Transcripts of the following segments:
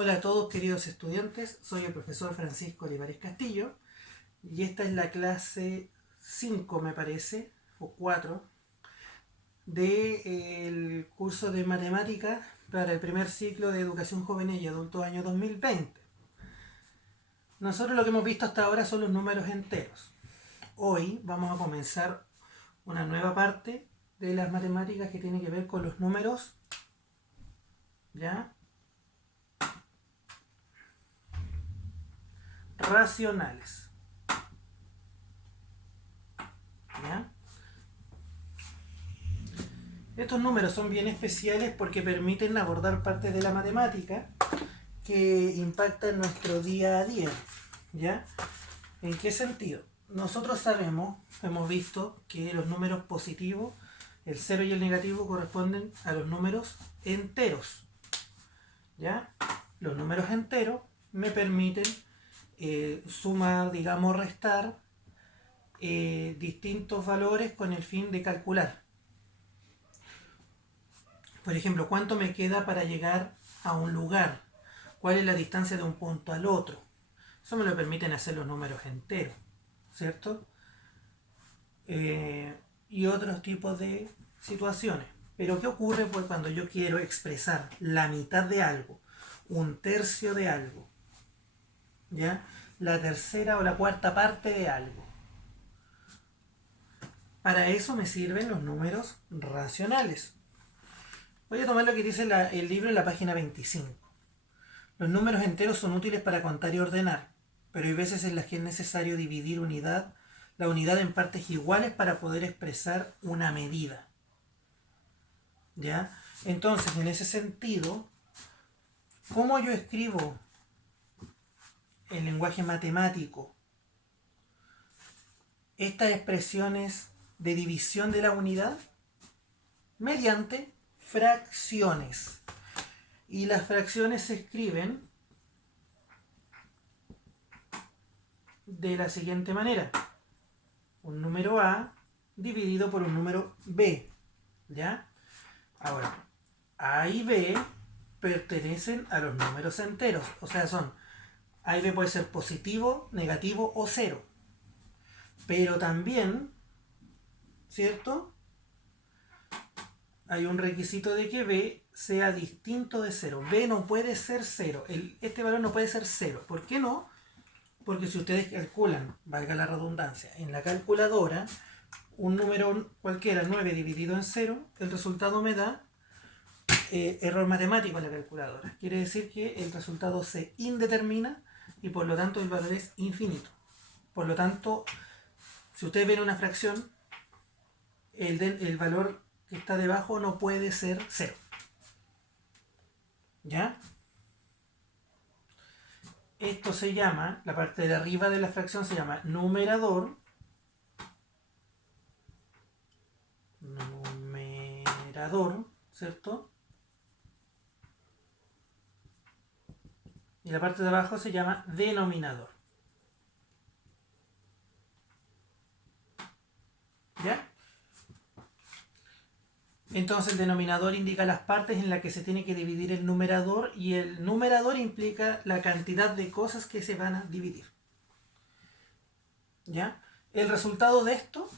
Hola a todos queridos estudiantes, soy el profesor Francisco Olivares Castillo y esta es la clase 5 me parece, o 4 del curso de matemáticas para el primer ciclo de educación juvenil y adultos año 2020. Nosotros lo que hemos visto hasta ahora son los números enteros. Hoy vamos a comenzar una nueva parte de las matemáticas que tiene que ver con los números, ¿ya?, racionales. ¿Ya? Estos números son bien especiales porque permiten abordar partes de la matemática que impactan nuestro día a día. ¿Ya? ¿En qué sentido? Nosotros sabemos, hemos visto que los números positivos, el 0 y el negativo, corresponden a los números enteros. ¿Ya? Los números enteros me permiten sumar, digamos, restar distintos valores con el fin de calcular. Por ejemplo, ¿cuánto me queda para llegar a un lugar? ¿Cuál es la distancia de un punto al otro? Eso me lo permiten hacer los números enteros, ¿cierto? Y otros tipos de situaciones. Pero ¿qué ocurre pues cuando yo quiero expresar la mitad de algo, un tercio de algo, ¿ya? La tercera o la cuarta parte de algo? Para eso me sirven los números racionales. Voy a tomar lo que dice el libro en la página 25. Los números enteros son útiles para contar y ordenar, pero hay veces en las que es necesario dividir la unidad en partes iguales para poder expresar una medida. ¿Ya? Entonces, en ese sentido, ¿cómo yo escribo en lenguaje matemático estas expresiones de división de la unidad? Mediante fracciones. Y las fracciones se escriben de la siguiente manera: un número A dividido por un número B. ¿Ya? Ahora, A y B pertenecen a los números enteros. O sea, A y B puede ser positivo, negativo o cero. Pero también, ¿cierto?, hay un requisito de que B sea distinto de cero. B no puede ser cero. Este valor no puede ser cero. ¿Por qué no? Porque si ustedes calculan, valga la redundancia, en la calculadora, un número cualquiera, 9 dividido en 0, el resultado me da error matemático en la calculadora. Quiere decir que el resultado se indetermina y por lo tanto el valor es infinito. Por lo tanto, si ustedes ven una fracción, el valor que está debajo no puede ser 0. ¿Ya? Esto se llama, la parte de arriba de la fracción se llama numerador. Numerador, ¿cierto? Y la parte de abajo se llama denominador. ¿Ya? Entonces el denominador indica las partes en las que se tiene que dividir el numerador y el numerador implica la cantidad de cosas que se van a dividir. ¿Ya? El resultado de esto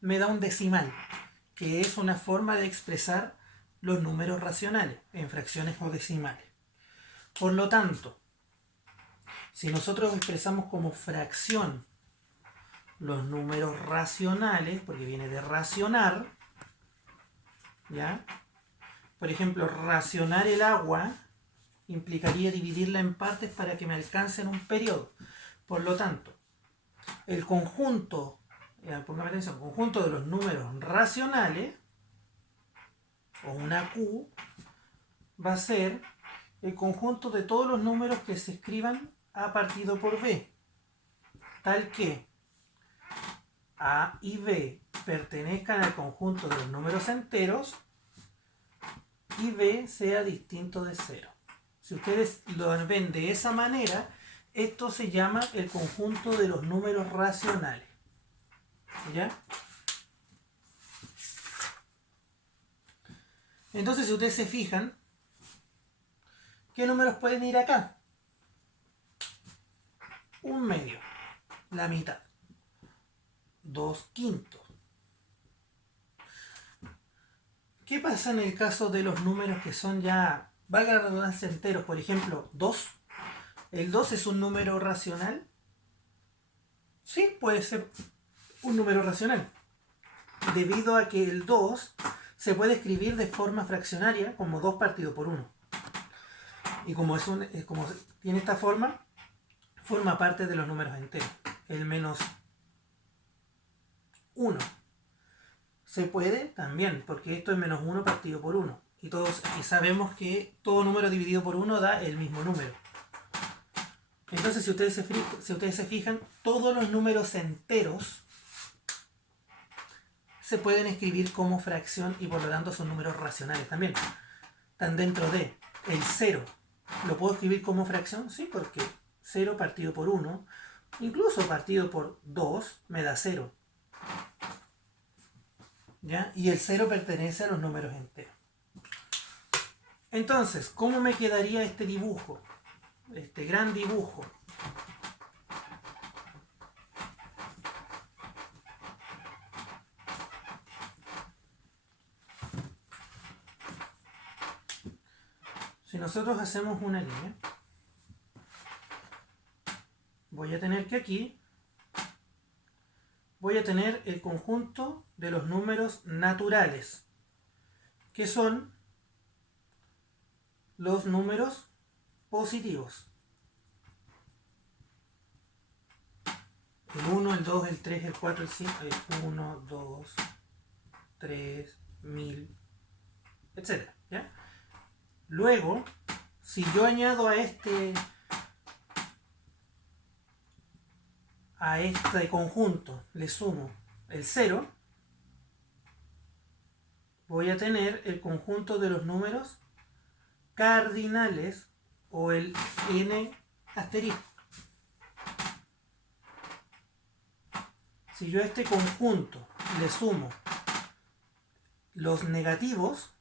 me da un decimal, que es una forma de expresar los números racionales en fracciones o decimales. Por lo tanto, si nosotros expresamos como fracción los números racionales, porque viene de racionar, ¿ya? Por ejemplo, racionar el agua implicaría dividirla en partes para que me alcance en un periodo. Por lo tanto, el conjunto, póngame atención, el conjunto de los números racionales, o una Q, va a ser el conjunto de todos los números que se escriban A partido por B, tal que A y B pertenezcan al conjunto de los números enteros y B sea distinto de 0. Si ustedes lo ven de esa manera, esto se llama el conjunto de los números racionales. ¿Ya? Entonces, si ustedes se fijan, ¿Qué números pueden ir acá? 1/2, la mitad, 2/5. ¿Qué pasa en el caso de los números que son ya, valga la redundancia, enteros? Por ejemplo, 2. ¿El 2 es un número racional? Sí, puede ser un número racional, debido a que el 2 se puede escribir de forma fraccionaria como 2 partido por 1. Y como tiene esta forma, forma parte de los números enteros. El menos 1 se puede también, porque esto es menos 1 partido por 1. Y sabemos que todo número dividido por 1 da el mismo número. Entonces, si ustedes se fijan, todos los números enteros se pueden escribir como fracción y por lo tanto son números racionales también. Están dentro de el 0. ¿Lo puedo escribir como fracción? Sí, porque 0 partido por 1, incluso partido por 2, me da 0. ¿Ya? Y el 0 pertenece a los números enteros. Entonces, ¿cómo me quedaría este dibujo? Este gran dibujo. Si nosotros hacemos una línea, voy a tener que aquí voy a tener el conjunto de los números naturales, que son los números positivos. El 1, el 2, el 3, el 4, el 5, el 1, 2, 3, 1000, etc. ¿Ya? Luego, si yo añado a este conjunto, le sumo el 0, voy a tener el conjunto de los números cardinales o el n asterisco. Si yo a este conjunto le sumo los negativos,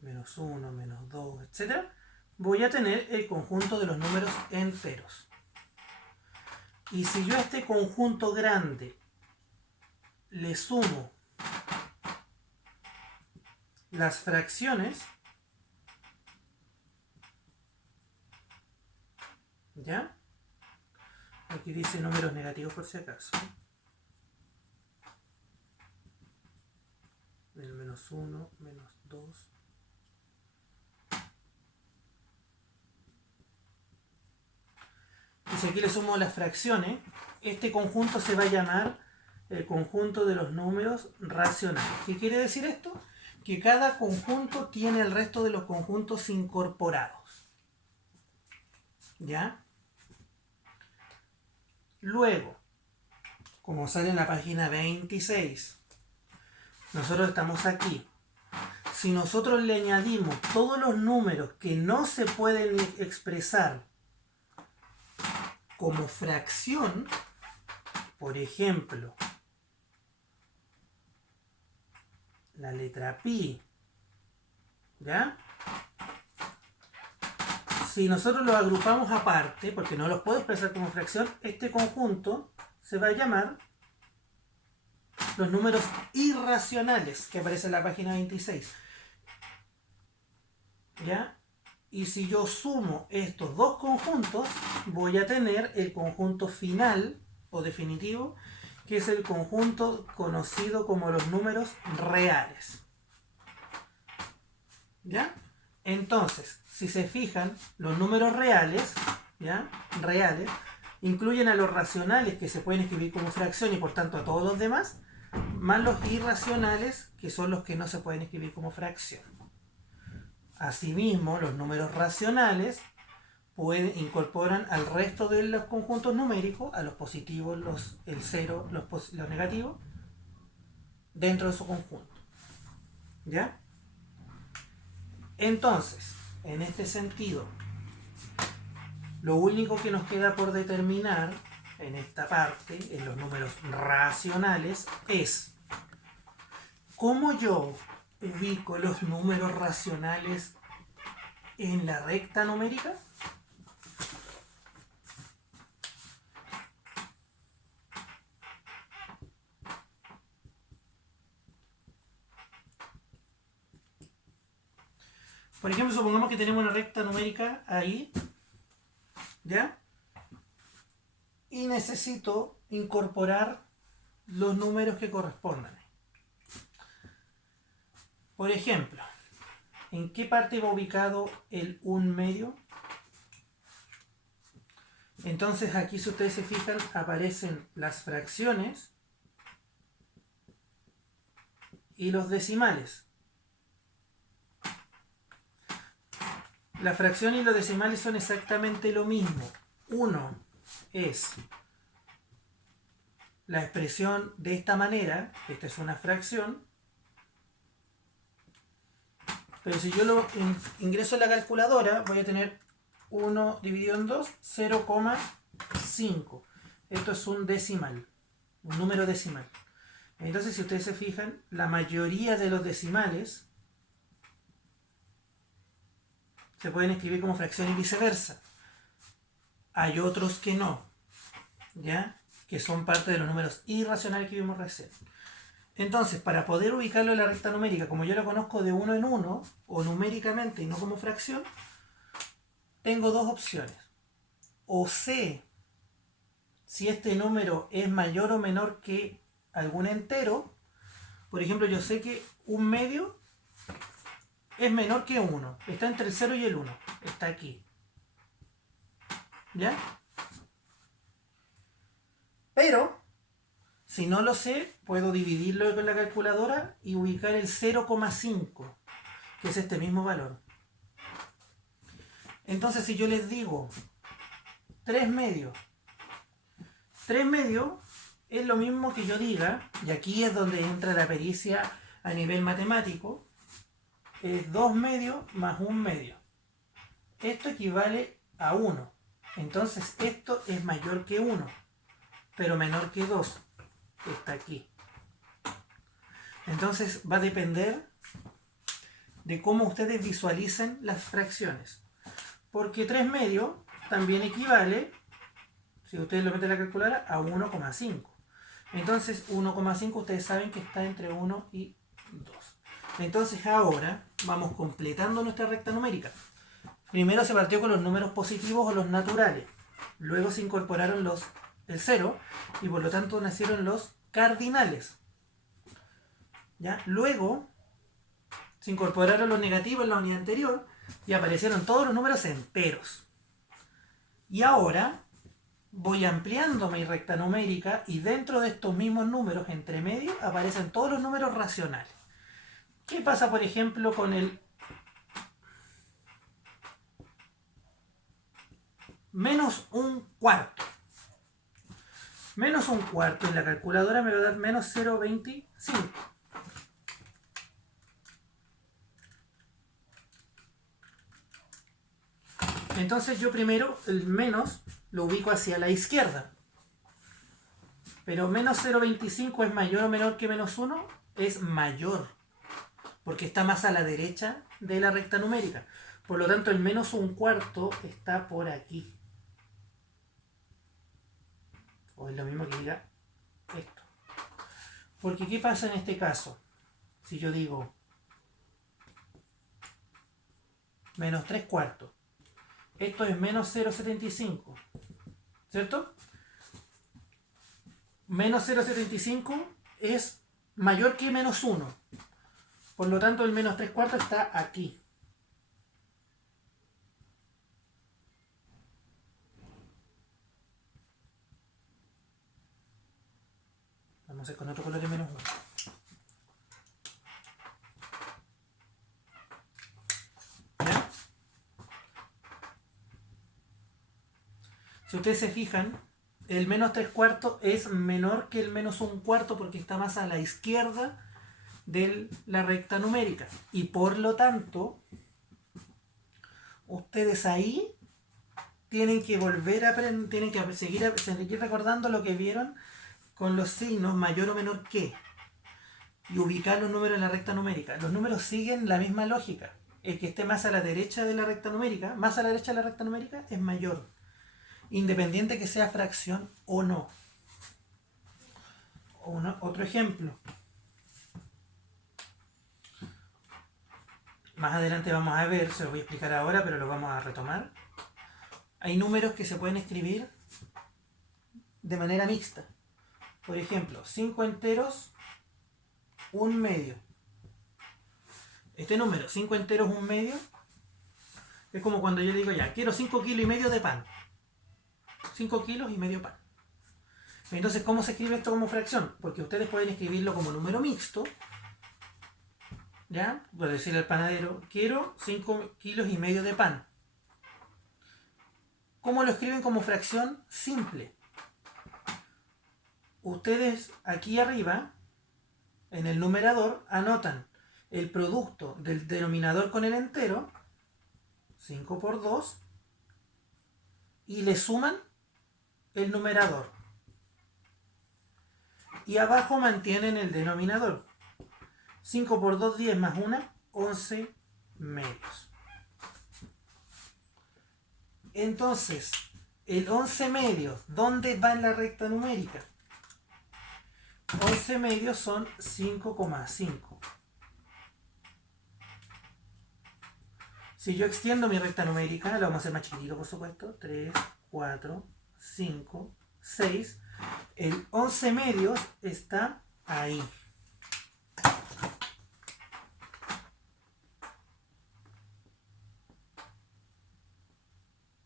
menos 1, menos 2, etc., voy a tener el conjunto de los números enteros. Y si yo a este conjunto grande le sumo las fracciones, ¿ya? Aquí dice números negativos por si acaso. El menos 1, menos 2. Y si aquí le sumo las fracciones, este conjunto se va a llamar el conjunto de los números racionales. ¿Qué quiere decir esto? Que cada conjunto tiene el resto de los conjuntos incorporados. ¿Ya? Luego, como sale en la página 26, nosotros estamos aquí. Si nosotros le añadimos todos los números que no se pueden expresar como fracción, por ejemplo, la letra pi, ¿ya? Si nosotros los agrupamos aparte, porque no los puedo expresar como fracción, este conjunto se va a llamar los números irracionales, que aparece en la página 26. ¿Ya? Y si yo sumo estos dos conjuntos, voy a tener el conjunto final o definitivo, que es el conjunto conocido como los números reales. ¿Ya? Entonces, si se fijan, los números reales, ¿ya? Reales, incluyen a los racionales, que se pueden escribir como fracción, y por tanto a todos los demás, más los irracionales, que son los que no se pueden escribir como fracción. Asimismo, los números racionales incorporan al resto de los conjuntos numéricos, a los positivos, el 0, los negativos, dentro de su conjunto. ¿Ya? Entonces, en este sentido, lo único que nos queda por determinar en esta parte, en los números racionales, es cómo yo ubico los números racionales en la recta numérica? Por ejemplo, supongamos que tenemos una recta numérica ahí, ¿ya? Y necesito incorporar los números que correspondan. Por ejemplo, ¿en qué parte va ubicado el 1/2? Entonces aquí, si ustedes se fijan, aparecen las fracciones y los decimales. La fracción y los decimales son exactamente lo mismo. Uno es la expresión de esta manera, esta es una fracción, pero si yo lo ingreso en la calculadora, voy a tener 1 dividido en 2, 0,5. Esto es un decimal, un número decimal. Entonces, si ustedes se fijan, la mayoría de los decimales se pueden escribir como fracción y viceversa. Hay otros que no, ¿ya? Que son parte de los números irracionales que vimos recién. Entonces, para poder ubicarlo en la recta numérica, como yo lo conozco de 1 en 1, o numéricamente y no como fracción, tengo dos opciones. O sé si este número es mayor o menor que algún entero. Por ejemplo, yo sé que 1/2 es menor que 1. Está entre el 0 y el 1. Está aquí. ¿Ya? Pero, si no lo sé, puedo dividirlo con la calculadora y ubicar el 0,5, que es este mismo valor. Entonces, si yo les digo 3/2, 3/2 es lo mismo que yo diga, y aquí es donde entra la pericia a nivel matemático, es 2/2 más 1/2. Esto equivale a 1. Entonces, esto es mayor que 1, pero menor que 2. Está aquí. Entonces, va a depender de cómo ustedes visualicen las fracciones. Porque 3/2 también equivale, si ustedes lo meten en la calculadora, a 1,5. Entonces 1,5 ustedes saben que está entre 1 y 2. Entonces ahora vamos completando nuestra recta numérica. Primero se partió con los números positivos o los naturales. Luego se incorporaron el 0 y por lo tanto nacieron los cardinales. ¿Ya? Luego se incorporaron los negativos en la unidad anterior y aparecieron todos los números enteros. Y ahora voy ampliando mi recta numérica y dentro de estos mismos números, entre medio, aparecen todos los números racionales. ¿Qué pasa, por ejemplo, con el -1/4? -1/4 en la calculadora me va a dar menos 0,25. Entonces yo primero el menos lo ubico hacia la izquierda. Pero menos 0,25 es mayor o menor que -1, es mayor, porque está más a la derecha de la recta numérica. Por lo tanto, el -1/4 está por aquí. O es lo mismo que diga esto. Porque ¿qué pasa en este caso? Si yo digo -3/4, esto es menos 0,75, ¿cierto? Menos 0,75 es mayor que -1. Por lo tanto, el -3/4 está aquí. Vamos a hacer con otro color de -1. ¿Ya? Si ustedes se fijan, el -3/4 es menor que el -1/4 porque está más a la izquierda de la recta numérica. Y por lo tanto, ustedes ahí tienen que volver a aprender, tienen que seguir recordando lo que vieron con los signos mayor o menor que. y ubicar los números en la recta numérica. Los números siguen la misma lógica. El que esté más a la derecha de la recta numérica, más a la derecha de la recta numérica, es mayor, independiente que sea fracción o no. Otro ejemplo. Más adelante vamos a ver, se lo voy a explicar ahora, pero lo vamos a retomar. Hay números que se pueden escribir de manera mixta. Por ejemplo, 5 enteros, 1 medio. Este número, 5 enteros, 1 medio, es como cuando yo digo ya, quiero 5 kilos y medio de pan. 5 kilos y medio pan. Entonces, ¿cómo se escribe esto como fracción? Porque ustedes pueden escribirlo como número mixto. ¿Ya? Puedo decirle al panadero, quiero 5 kilos y medio de pan. ¿Cómo lo escriben como fracción simple? Ustedes aquí arriba, en el numerador, anotan el producto del denominador con el entero, 5 por 2, y le suman el numerador. Y abajo mantienen el denominador. 5 por 2, 10 más 1, 11 medios. Entonces, el 11 medios, ¿dónde va en la recta numérica? 11 medios son 5,5. Si yo extiendo mi recta numérica, lo vamos a hacer más chiquitito, por supuesto. 3, 4, 5, 6. El 11 medios está ahí.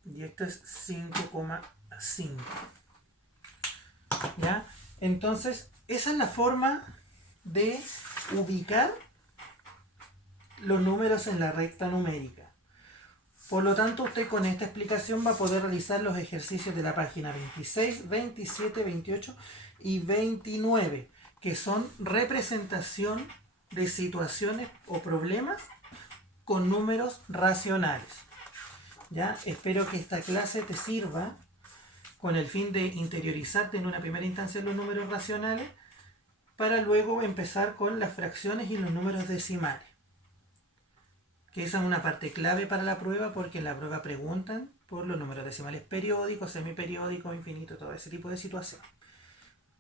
Y esto es 5,5. ¿Ya? Entonces, esa es la forma de ubicar los números en la recta numérica. Por lo tanto, usted con esta explicación va a poder realizar los ejercicios de la página 26, 27, 28 y 29, que son representación de situaciones o problemas con números racionales. ¿Ya? Espero que esta clase te sirva con el fin de interiorizarte en una primera instancia en los números racionales para luego empezar con las fracciones y los números decimales. Que esa es una parte clave para la prueba, porque en la prueba preguntan por los números decimales periódicos, semiperiódicos, infinitos, todo ese tipo de situaciones.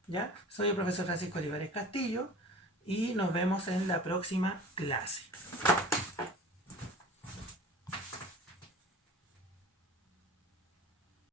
¿Ya? Soy el profesor Francisco Olivares Castillo y nos vemos en la próxima clase.